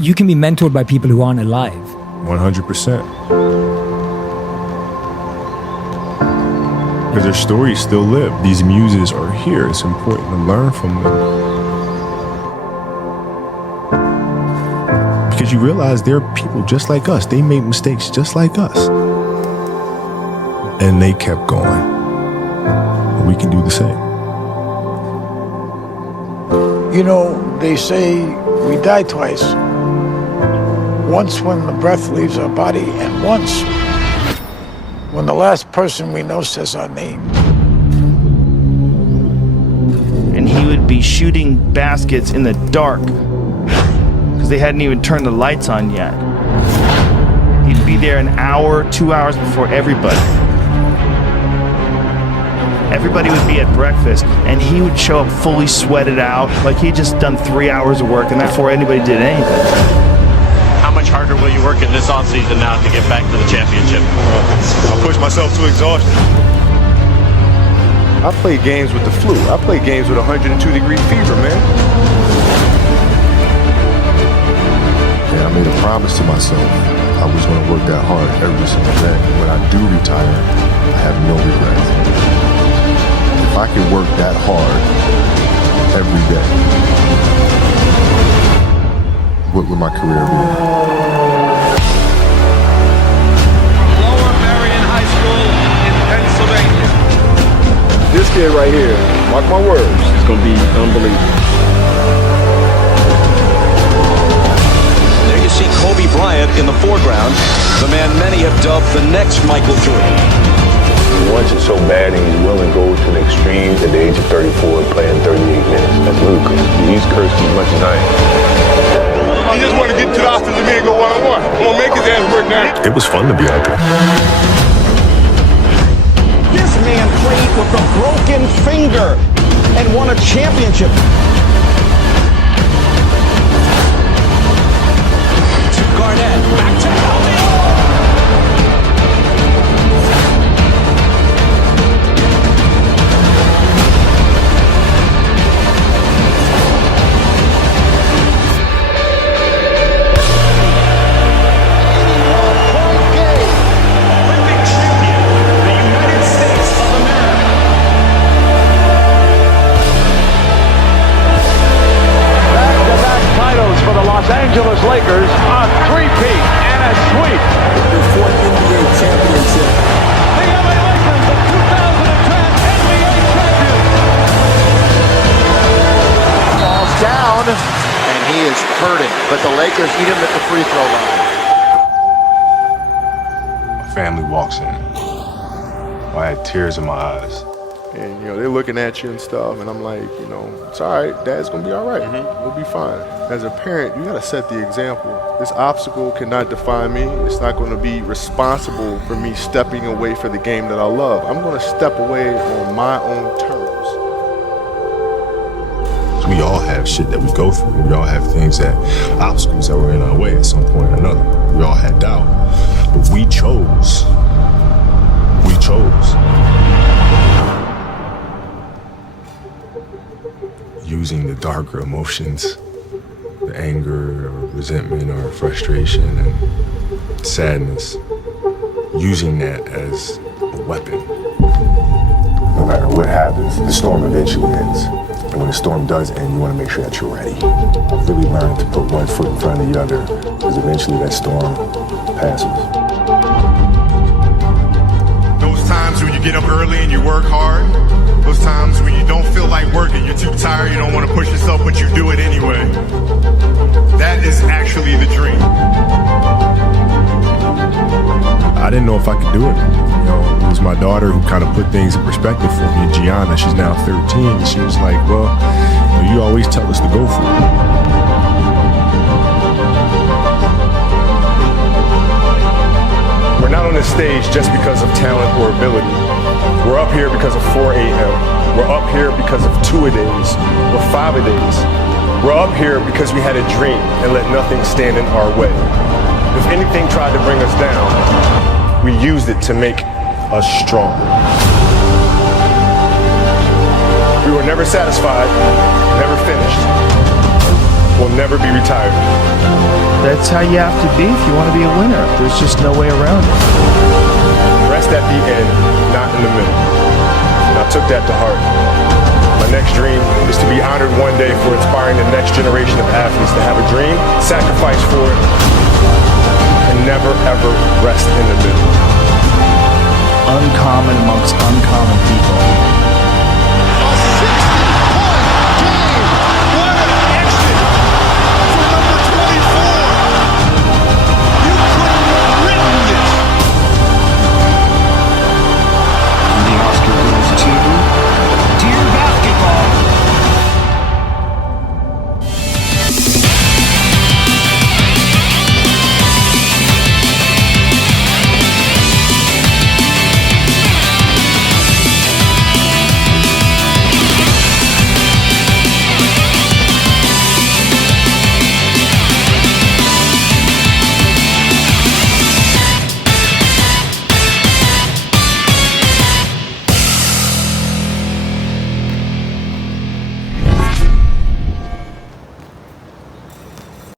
you can be mentored by people who aren't alive. 100%. Because their stories still live. These muses are here. It's important to learn from them. Because you realize they're people just like us. They made mistakes just like us. And they kept going. We can do the same. You know, they say we die twice. Once when the breath leaves our body, and once when the last person we know says our name. And he would be shooting baskets in the dark because they hadn't even turned the lights on yet. He'd be there an hour, 2 hours before everybody. Everybody would be at breakfast, and he would show up fully sweated out, like he'd just done 3 hours of work, and that before anybody did anything. How much harder will you work in this offseason now to get back to the championship? I'll push myself to exhaustion. I play games with the flu. I play games with 102-degree fever, man. And I made a promise to myself I was going to work that hard every single day. When I do retire, I have no regrets. If I can work that hard every day, what would my career be? Lower Marion High School in Pennsylvania. This kid right here, mark my words, is going to be unbelievable. There you see Kobe Bryant in the foreground, the man many have dubbed the next Michael Jordan. He wants it so bad and he's willing to go to the extreme at the age of 34 playing 38 minutes. That's ludicrous. He's cursed as much as I am. He just want to get to the offensive and go one-on-one. I'm going to make his ass work now. It was fun to be out there. This man played with a broken finger and won a championship. To Garnett, back to Elvin. Los Angeles Lakers on three-peat and a sweep. The fourth NBA championship. The LA Lakers, the 2010 NBA champions. Falls down, and he is hurting. But the Lakers eat him at the free throw line. My family walks in. I had tears in my eyes. And, you know, they're looking at you and stuff, and I'm like, you know, it's all right. Dad's going to be all right. We'll be fine. As a parent, you got to set the example. This obstacle cannot define me. It's not going to be responsible for me stepping away for the game that I love. I'm going to step away on my own terms. We all have shit that we go through. We all have things obstacles that were in our way at some point or another. We all had doubt. But we chose. Using the darker emotions, the anger or resentment or frustration and sadness, using that as a weapon. No matter what happens, the storm eventually ends. And when the storm does end, you want to make sure that you're ready. I've really learned to put one foot in front of the other, because eventually that storm passes. Those times when you get up early and you work hard, those times when you don't feel like working, you're too tired, you don't want to push yourself, but you do it anyway. That is actually the dream. I didn't know if I could do it. You know, it was my daughter who kind of put things in perspective for me, Gianna. She's now 13. She was like, well, you always tell us to go for it. We're not on this stage just because of talent or ability. We're up here because of 4 a.m. We're up here because of 2-a-days or 5-a-days. We're up here because we had a dream and let nothing stand in our way. If anything tried to bring us down, we used it to make us stronger. We were never satisfied, never finished. We'll never be retired. That's how you have to be if you want to be a winner. There's just no way around it. Rest at the end, not in the middle. And I took that to heart. My next dream is to be honored one day for inspiring the next generation of athletes to have a dream, sacrifice for it, and never ever rest in the middle. Uncommon amongst uncommon people.